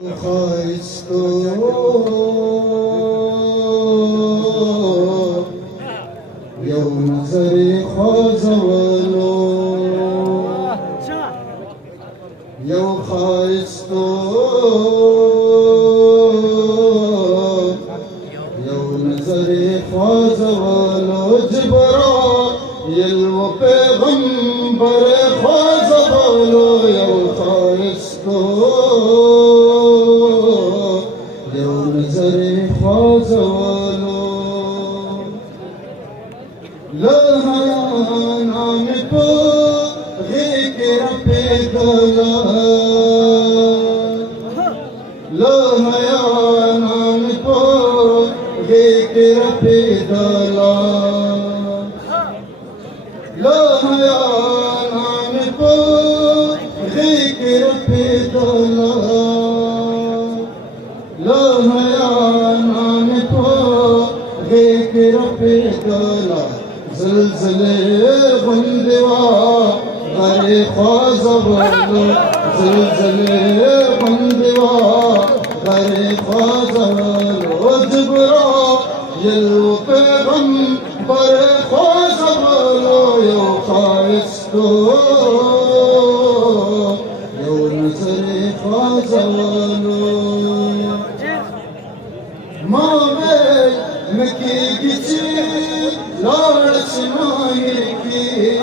خایستو you نظر خوازولو you خایستو you نظر خوازولو جبرائیل و پیغمبر خوازولو یو خایستو خوازولو لها نام پو غیگر پیدلا لها نام پو غیگر پیدلا لها نام پو غیگر پیدلا پیدلا زلزله بندوا غری خوازولو زلزله بندوا غری خوازولو جبرائیل و پیغمبر خوازولو یو خایستو یو نظر خوازولو مکی گیچی لارس ماهر کی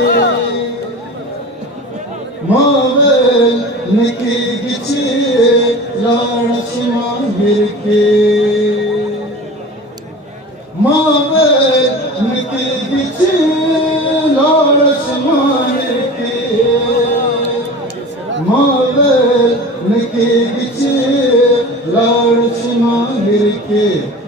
ماول مکی گیچی لارس ماهر کی ماول مکی گیچی لارس ماهر کی ماول مکی گیچی لارس ماهر کی